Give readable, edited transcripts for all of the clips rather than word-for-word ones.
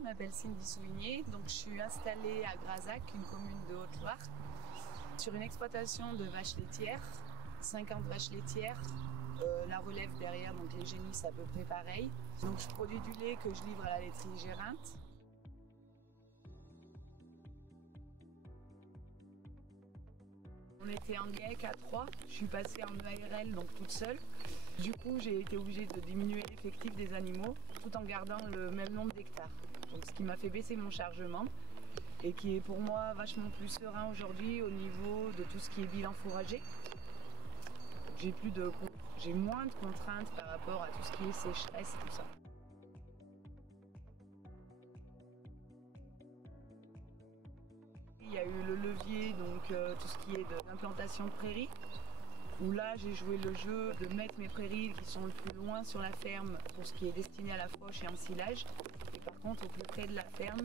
Je m'appelle Cindy Souligné, donc je suis installée à Grazac, une commune de Haute-Loire, sur une exploitation de vaches laitières, 50 vaches laitières, la relève derrière, donc les génisses à peu près pareil. Donc je produis du lait que je livre à la laiterie Géreinte. On était en GAEC à 3, je suis passée en EARL, donc toute seule. Du coup, j'ai été obligée de diminuer l'effectif des animaux tout en gardant le même nombre d'hectares. Donc ce qui m'a fait baisser mon chargement et qui est pour moi vachement plus serein aujourd'hui au niveau de tout ce qui est bilan fourrager. J'ai moins de contraintes par rapport à tout ce qui est sécheresse et tout ça. Il y a eu le levier, donc tout ce qui est de l'implantation de prairies, où là j'ai joué le jeu de mettre mes prairies qui sont le plus loin sur la ferme pour ce qui est destiné à la fauche et en silage. Et par contre au plus près de la ferme,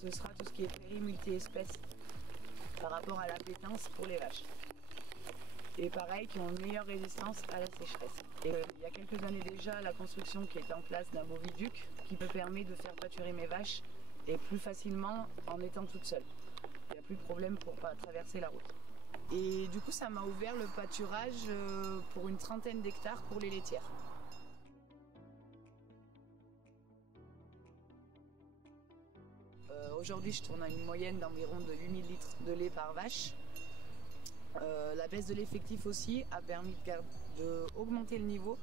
ce sera tout ce qui est prairies multi-espèces par rapport à l'appétence pour les vaches. Et pareil, qui ont une meilleure résistance à la sécheresse. Et il y a quelques années déjà, la construction qui est en place d'un boviduc qui me permet de faire pâturer mes vaches et plus facilement en étant toute seule. Il n'y a plus de problème pour pas traverser la route. Et du coup, ça m'a ouvert le pâturage pour une trentaine d'hectares pour les laitières. Aujourd'hui, je tourne à une moyenne d'environ de 8000 litres de lait par vache. La baisse de l'effectif aussi a permis d'augmenter le niveau.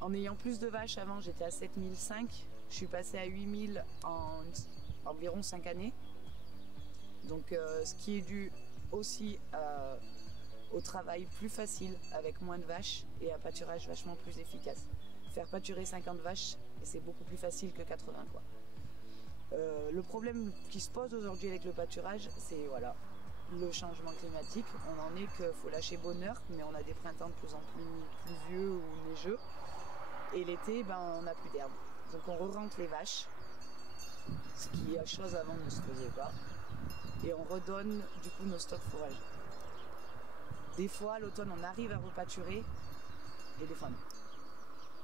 En ayant plus de vaches, avant j'étais à 7005, je suis passée à 8000 en environ 5 années. Donc ce qui est dû aussi au travail plus facile avec moins de vaches et un pâturage vachement plus efficace. Faire pâturer 50 vaches, c'est beaucoup plus facile que 80 quoi. Le problème qui se pose aujourd'hui avec le pâturage, c'est voilà, le changement climatique. On en est qu'il faut lâcher bonheur, mais on a des printemps de plus en plus pluvieux ou neigeux. Et l'été, on n'a plus d'herbe. Donc on re-rentre les vaches, ce qui à chose avant ne se faisait pas. Et on redonne du coup nos stocks fourragers. Des fois, à l'automne, on arrive à repâturer, et des fois non.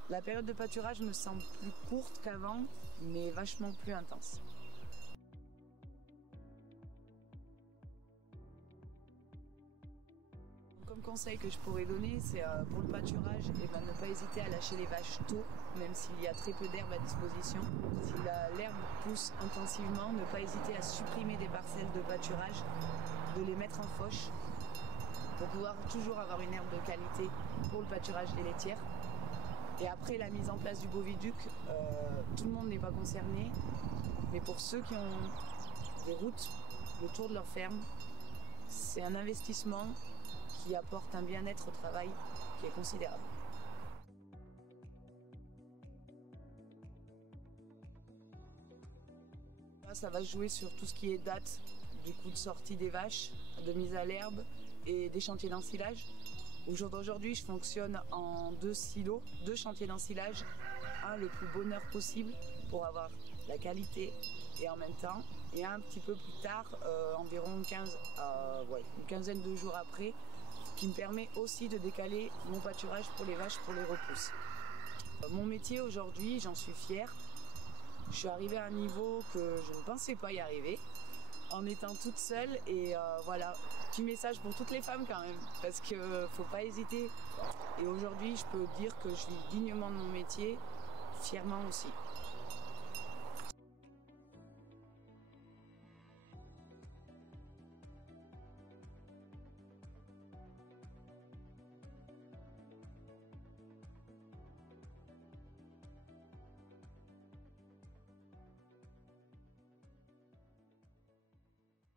La période de pâturage me semble plus courte qu'avant, mais vachement plus intense. Comme conseil que je pourrais donner, c'est pour le pâturage, ne pas hésiter à lâcher les vaches tôt, même s'il y a très peu d'herbe à disposition. Si l'herbe pousse intensivement, ne pas hésiter à supprimer des parcelles de pâturage, de les mettre en fauche, pour pouvoir toujours avoir une herbe de qualité pour le pâturage des laitières. Et après la mise en place du boviduc, tout le monde n'est pas concerné, mais pour ceux qui ont des routes autour de leur ferme, c'est un investissement qui apporte un bien-être au travail qui est considérable. Là, ça va jouer sur tout ce qui est date du coup de sortie des vaches, de mise à l'herbe et des chantiers d'ensilage. Au jour d'aujourd'hui, je fonctionne en 2 silos, 2 chantiers d'ensilage, un le plus bonheur possible pour avoir la qualité et en même temps, et un petit peu plus tard, environ une quinzaine de jours après, qui me permet aussi de décaler mon pâturage pour les vaches pour les repousses. Mon métier aujourd'hui, j'en suis fière. Je suis arrivée à un niveau que je ne pensais pas y arriver en étant toute seule et voilà, petit message pour toutes les femmes quand même, parce qu'il ne faut pas hésiter. Et aujourd'hui, je peux dire que je vis dignement de mon métier, fièrement aussi.